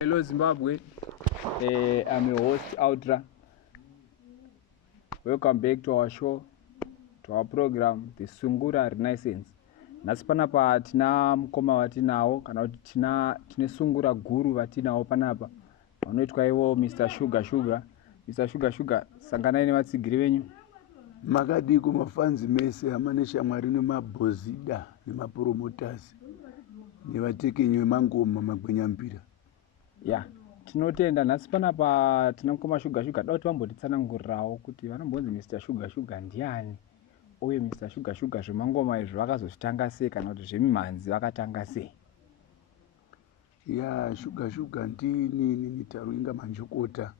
Hello Zimbabwe, I'm your host Outra. Welcome back to our show, to our program, the Sungura Renaissance. Nhasi panapa tina mukoma watinawo kana kuti tine sungura guru vatinawo panapa vanoitwa ivo Mr. Sugar. Mr. Sugar, sanganai nevatsigiri venyu. Makadiko mafanzi mese amane shamwari nemabhozida nemapromoters nevatekenyi vemangoma magwenyambira. Yeah, tinotenda. Nhasi panapa tina mukoma Sugar. Dauti vambotitsanangurirawo kuti vanombonzi Mr. Sugar ndiani, uye Mr. Sugar zvemangoma izvi vakazozvitanga sei kana kuti zvemimhanzi vakatanga sei? Ya Sugar ndini mitaro inga manjokota.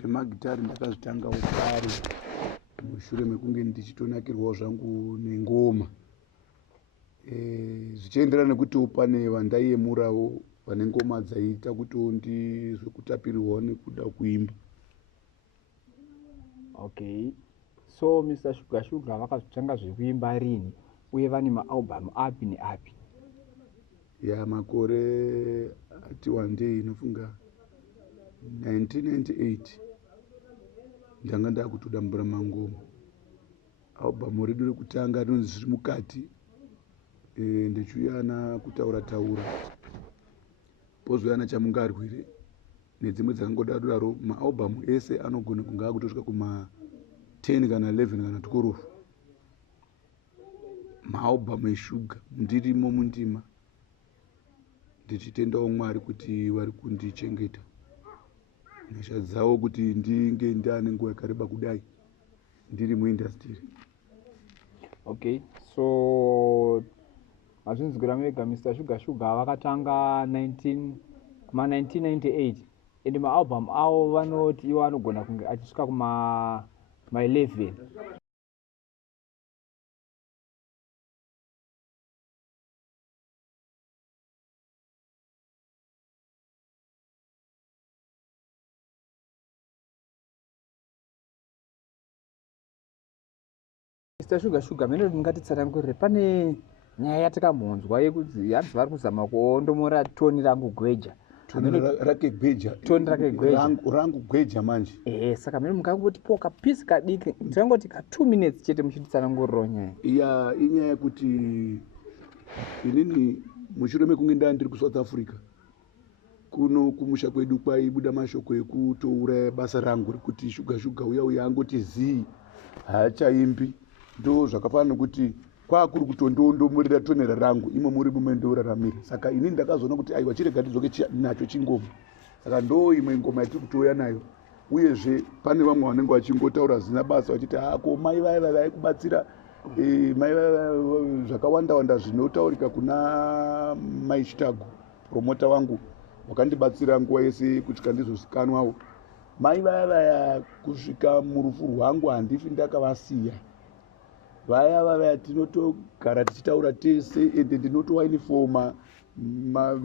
Zvemagitari ndakazvitangawo kare mushure mekunge ndichitonakirwawo zvangu nengoma. Zvichienderana nekuti pane vandaiyemurawo vane ngoma dzaiita kuti ndizvekutapirirwawo nekuda kuimba. Okay, so Mr. Sugar vakazvitanga zvekuimba rini uye vane maalbum api neapi? Ya makore ati one day inofunga 1998 ndanga ndakutodambura mangoma. Album redu rekutanga rinonzi zviri mukati, ndechiuyana kutaura pozouya chamungarwire nedzimwe dzakangodaro. Maalbum ese anogona kunge akutosvika kuma 10 kana 11 kana 12 maalbum eShuga ndirimo mundima. Ndichitendawo Mwari kuti vari kundichengeta nyasha dzawo kuti ndinge ndane nguva yakareba kudai ndiri muindastry. Okay, so mazvinzwira mega Mr. Sugar vakatanga 1998 ende maalbum avo vanoti ivo anogona kunge achisvika kuma 11. Mr. Sugar, mene ndingatitsanangurire, pane nyaya yatakambonzwa yekuti hanzi vari kuzama kuondomora toni rangu Gweja. Toni rake Gweja rangu Gweja manje. Saka mene mungangotipo kapisi kadiki, tirangoti ka 2 minutes chete muchititsanangurirawo nyaya. Iya, inyaya yekuti inini mushure mekunge ndiri kuSouth Africa kuno kumusha kwedu kwaibuda mashoko ekutouraya basa rangu rekuti Sugar uya angoti zii haachaimbi. Ndo zvakafanana nokuti kwakuri kutondondomurira tonera rangu imwe muri mumendoraramira. Saka ini ndakazoona kuti aiwa chirega ndidzoke nacho chingoma. Saka ndo imwe ngoma yatiri kutouya nayo. Uyezve pane vamwe vanenge vachingotaura zina basa vachiti ko mai vaya vaikubatsira mai zvakawanda zvinotaurika kuna maishtagu promota wangu wakandibatsira nguva yese kusvika ndizozikanwawo. Mai vaya kusvika murufu rwangu handifi ndakavasiya. Vaya tinotogara tichitaura tese ende ndinotowainifoma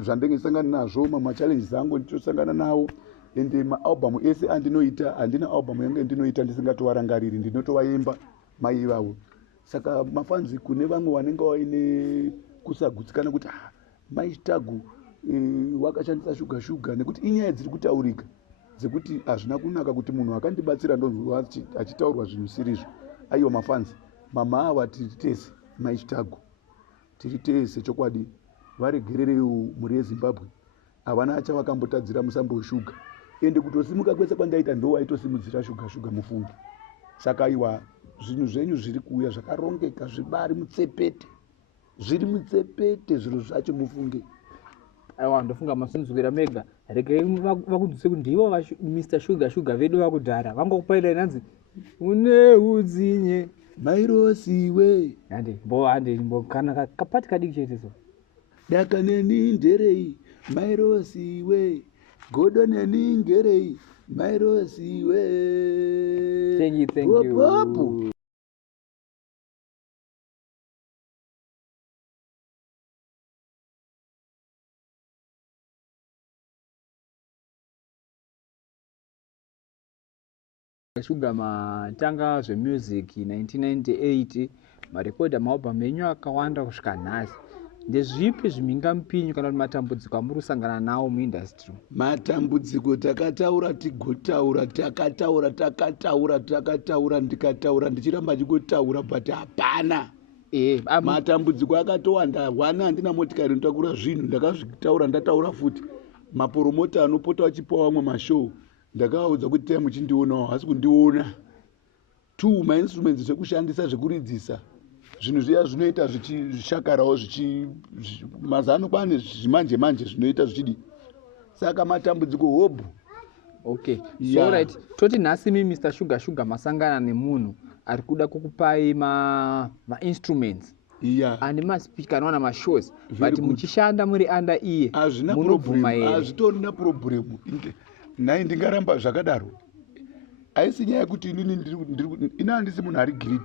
zvandenge sangana nazvo machallenges angu nditosangana nawo. Ende maalbum ese andinoita handina album yange ndinoita ndisingatovarangariri, ndinotovaimba mai ivavo. Saka mafanzi kune vamwe vanenge vaine kusagutsikana kuti maishtagu wakashandisa Sugar nekuti inyaya dziri kutaurika dzekuti hazvina kunaka kuti munhu akandibatsira ndonzwa achitaurwa zvinhu sirizvo. Aiwa mafanzi, mama ava tiri tese maishtagu, tiri tese chokwadi. Varegererewo mhuri yeZimbabwe havana chavakambotadzira musambo weShuga, ende kutosimuka kwese kwandaita ndo waitosimudzira Sugar mufungi. Saka aiwa zvinhu zvenyu zviri kuuya zvakarongeka, zvibari mutsepete, zviri mutsepete zviro zvacho mufunge. Aiwa, ndofunga masinzwira mega regai vakudzise kuti ndivo Mr. Sugar vedu vakudhara vangokupaira inanzi une udzinye mairosiwe hande kana kapati kadiki chete so daka neni nderei mairosiwe godo neni ngerei mairosiwe. Thank you. Sugar matanga zvemusic 1998, marekodha maalbum enyu akawanda kusvika nhasi. ndezvipi zvimhingamupinyu kana kuti matambudziko amuri kusangana nawo muindastry? Matambudziko takataura ndikataura ndichiramba ndingotaura but hapana. Matambudziko akatowanda. One, handina motikari inotakura zvinhu, ndakazvitaura ndataura futi. Maporomota anopota achipa vamwe mashow ndakavaudza kuti time muchindionawo hasi kundiona. 2, mainstruments zvekushandisa zvekuridzisa zvinhu zviya zvinoita zvichishakarawo mazano kwane zvimanje manje zvinoita zvichidi. Saka matambudziko hobhu. Okay, so right, toti nhasi Mr. Sugar masangana nemunhu ari kuda kukupai ma-instruments ane maspika anowana mashows, but muchishanda muri under iye munobvuma here? Hazvitorina problemu. Nhai ndingaramba zvakadaro. Haisi nyaya yekuti ina handisi munhu ari grid,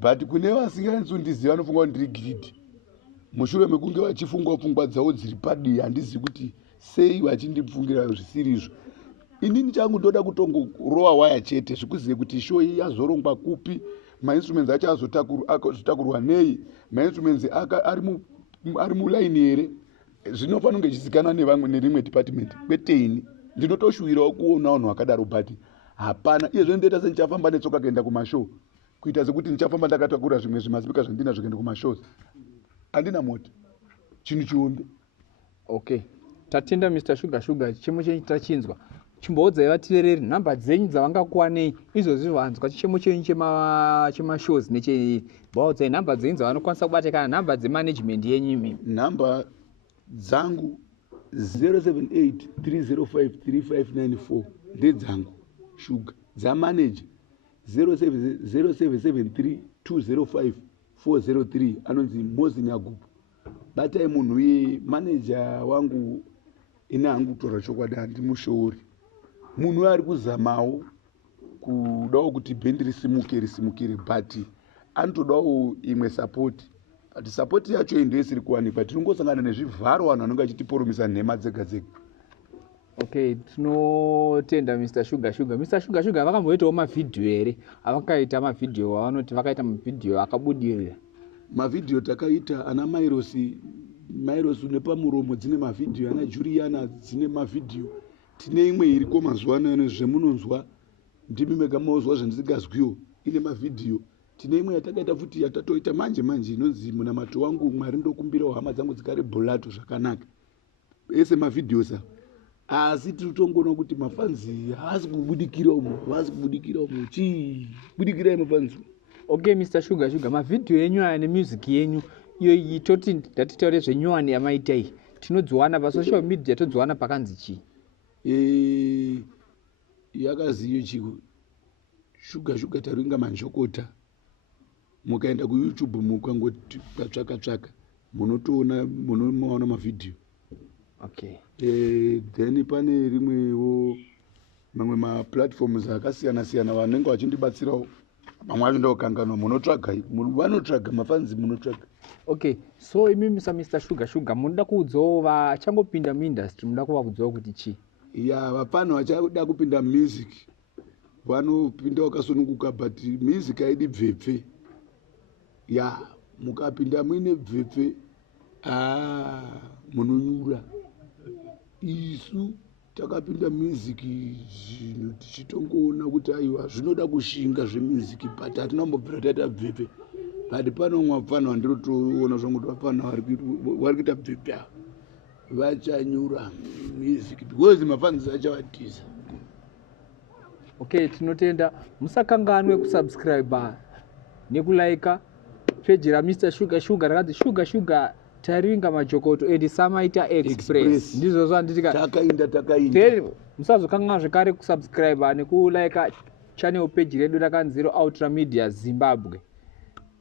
but kune vasinganyatsondiziva vanofunga kuti ndiri grid. Mushure mekunge vachifunga pfungwa dzavo dziri padivi, handizivi kuti sei vachindifungira zvisiri izvo. Inini changu ndoda kutongorowa waya chete zvikuzive kuti show iyi yazorongwa kupi, mainstruments acho azotakurwa nei, mainstruments ari mulaini here. Zvinofanira kunge zvizikanwa nevamwe nerimwe department. Kwete ini ndinotoshuvirawo kuona vanhu vakadaro, but hapana. Iyezvo ndoita sendichafamba netsoka kuenda kumashow, kuita sekuti ndichafamba ndakatakura zvimwe zvimaspika zvandinazvo kuenda kumashows. Handina mota, chinhu chiombe. Okay, tatenda Mr. Sugar, chichemo chenyu tachinzwa. Chimboudzai vateereri nhamba dzenyu dzavangakuwanei izvozvi vanzwa chichemo chenyu chemashows nechei. Baudzai nhamba dzenyu dzavanokwanisa kubata kana nhamba dzemanagement yenyu imimi. Nhamba dzangu 078-305-3594 ndedzangu Sugar. Dzamanager 0773-205-403 anonzi Mozi Nyagubu. Batai munhu uye manager wangu ina hangu kutora chokwadi handimushoori. Munhu ari kuzamawo kudawo kuti bhendi risimukire, but anotodawo imwe support. But support yacho iyi ndoisiri kuwanikwa. Tinongosangana nezvivharo vanhu vanenge vachitiporomisa nhema dzega dzega. Okay, tinotenda Mr. Sugar. Mr. Sugar vakamboitawo mavhidhiyo here? Avakaita mavhidhiyo avanoti vakaita mavhidhiyo akabudirira? Mavhidhiyo takaita ana Mairosi nepamuromo dzine mavhidhiyo, ana Juliana dzine mavhidhiyo. Tine imwe iriko mazuva ano zvemunonzwa ndimi mega mauzwa zvandisingazwiwo ine mavhidhiyo. Tine imwe yatakaita futi yatatoita manje inonzi munamato wangu Mwari ndokumbirawo hama dzangu dzigare bholato zvakanaka. Ese mavhidhiyo sa. Asi tinotongoona kuti mafanzi haasi kubudikira umo, chibudikirai mafanzi. Okay, Mr. Sugar, mavhidhiyo yenyu aya nemusic yenyu iyo toti ndatitaure zvenyuwani yamaita iyi tinodziwana pasocial media, todziwana pakanzi chii? Yakaziyo chiko Sugar taringa manjokota. Mukaenda kuYouTube mukangoti tsvaka munoona mavhidhiyo. Okay. Then pane rimwewo mamwe maplatforms akasiyana vanenge vachindibatsirawo. Mamwe acho ndokanganwa munotsvaga, vanotsvaga mafanzi munotsvaga. Okay, so imi Mr. Sugar munoda kuudzawo vachangopinda muindustry, munoda kuvaudzawo kuti chii? Vapana vachada kupinda music vanopinda vakasununguka, but music haidi bvepfe. Mukapinda muine bvepfe munonyura. Isu takapinda music zvinhu tichitongoona kuti aiwa zvinoda kushinga zvemusic, but hatinambobvira taita bvepfe. But pano mwapfana wandirotoona zvangu kuti vapfana vari kuita bvepfe vachanyura music because mafanzi achavatiza. Okay, tinotenda. Musakanganwe kusubscribe nekulaika page raMr. Sugar rakati Sugar taringa majokoto edi Samaita Express. Ndizvo zvanditika takainda. Musazokanganwa zvekare kusubscribe nekulaika channel page redu rakanzi Ultra Media Zimbabwe.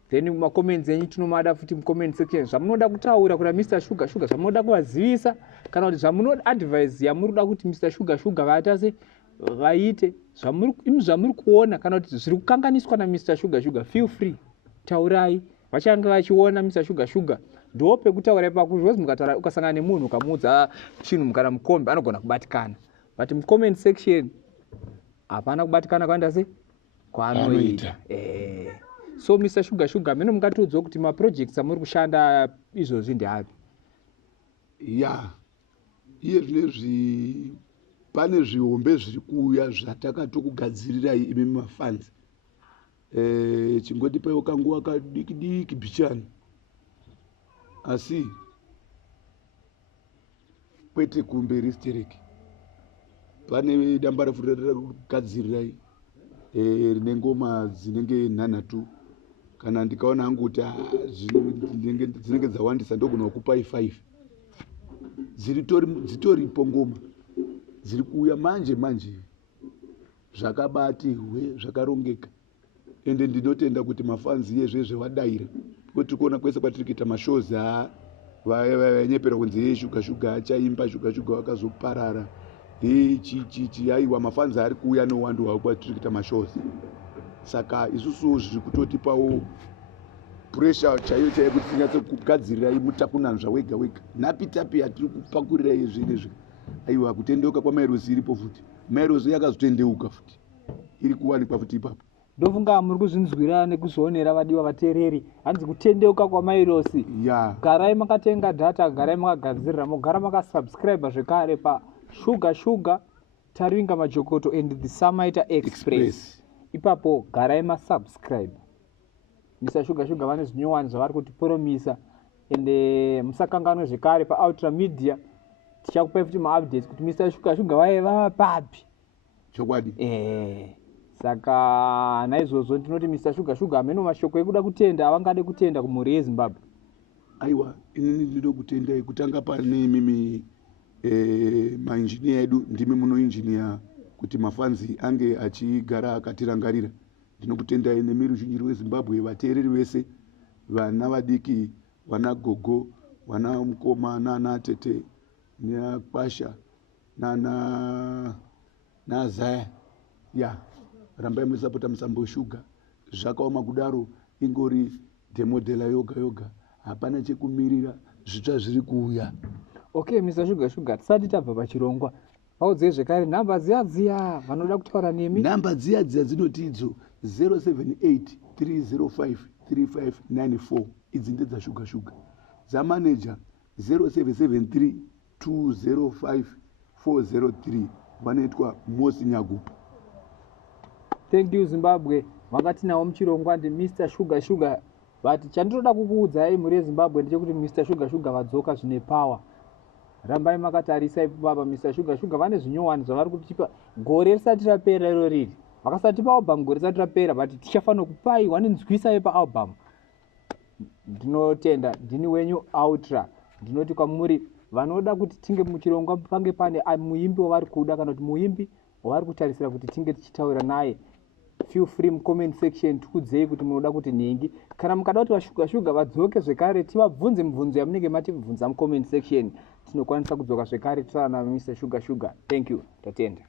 Then mumacomments enyu tinomada futi mucomment section zvamunoda kutaura kuna Mr. Sugar, zvamunoda kuvazivisa kana kuti zvamunoda advice yamurikuda kuti Mr. Sugar vaitase vaite zvamuri kuona kana kuti zviri kukanganiswa naMr. Sugar, feel free, taurai. Vachange vachiona Mr. Sugar ndo pekutaura ipapo, zvozi mukataura ukasangana nemunhu ukamuudza chinhu kana mukombe anogona kubatikana, but mucomment section hapana kubatikana kwaenda sei kwaanoita. So Mr. Sugar mino mungatiudza kuti maprojects amuri kushanda izvozvi ndeapi? ya iye zvinezvi pane zvihombe zviri kuuya zvatakatokugadzirirai imi mafanzi. Chingoti paiwo kanguva kadiki diki bichani, asi kwete kumberi stereki. Pane damba refu rakugadzirirai rine ngoma dzinenge nhanhatu. Kana ndikaona hangu kuti dzinenge dzawandisa ndogona kukupai 5. Dzitoripo ngoma dziri kuuya manje zvakabati hwe zvakarongeka. Ende ndinotenda kuti mafanzi yezvezve wadaira, kuti tiri kuona kwese kwatiri kuita mashows vanyepera kunzi Sugar achaimba, Sugar wakazoparara aiwa mafanzi ari kuuya nowando hwavo kwatiri kuita mashows. Saka isusu zviri kutotipawo pressure chaiyo kuti tinyatse kugadzirirai mutapunanzva wega napitapi yatiri kupakurirai zvinezvi. Aiwa kutendeuka kwaMairosi iripo futi. Mairosi yakazotendeuka futi, iri kuwanikwa futi ipapo. Ndofunga muri kuzvinzwira nekuzoonera vadiwa vateereri, hanzi kutendeuka kwaMairosi. Garai makatenga data, garai makagadzirira, mogara makasubscribe zvekare paSugar Taringa Majokoto and the Samaita Express. Ipapo garai masubscribe. Mr. Sugar vane zvinyowani zvavari kutiporomisa, ende musakanganwe zvekare paUltra Media tichakupai futi maupdates kuti Mr. Sugar vaiva papi. Chokwadi. Saka naizvozvo ndinoti Mr. Sugar ameno mashoko ekuda kutenda avangade kutenda kumhuri yeZimbabwe. Aiwa, inini ndinoda kutendai kutanga pane mimi mainjiniya edu, ndimi munoinjiniya kuti mafanzi ange achigara akatirangarira. Ndinokutendai nemi ruzhinji rweZimbabwe, vateereri vese, vana vadiki, vana gogo, vana mukoma nana tete, nakwasha nana Zaya. Rambai musapota Musambo Sugar. Zvakaoma kudaro ingori demodela yoga. Hapana chekumirira, zvitsva zviri kuuya. Okay, Mr. Sugar, tisati tabva pachirongwa. Paudzei zvekare nhamba dziya vanoda kutaura nemi. Nhamba dziya dzinoti idzo 078-305-3594. Idzi ndedzaSugar. Dzamanager 0773-205-403. Vanoitwa Mosi Nyagupa. Thank you Zimbabwe. Vakatinawo muchirongwa ndi Mr. Sugar. But chandinoda kukuudzai mhuri yeZimbabwe ndechekuti Mr. Sugar vadzoka zvine power. Rambai makatarisa ipo baba. Mr. Sugar vane zvinyowani zvavari kutipa gore risati rapera iro riri. Vakasatipa album gore risati rapera, but tichafanira kupai wanenzwisai paalbum. Ndinotenda ndini wenyu Ultra. Ndinoti kwamuri vanoda kuti tinge muchirongwa pange pane muimbi wavari kuda kana kuti muimbi wavari kutarisira kuti tinge tichitaura naye. Feel free comment section tikudzei kuti munoda kuti nhingi. Kana mukada kuti Sugar vadzoke zvekare tivabvunze mibvunzo yamunenge mativhunza comment section. Tinokwanisa kudzoka zvekare tutaura na Mr. Sugar. Thank you. Tatenda.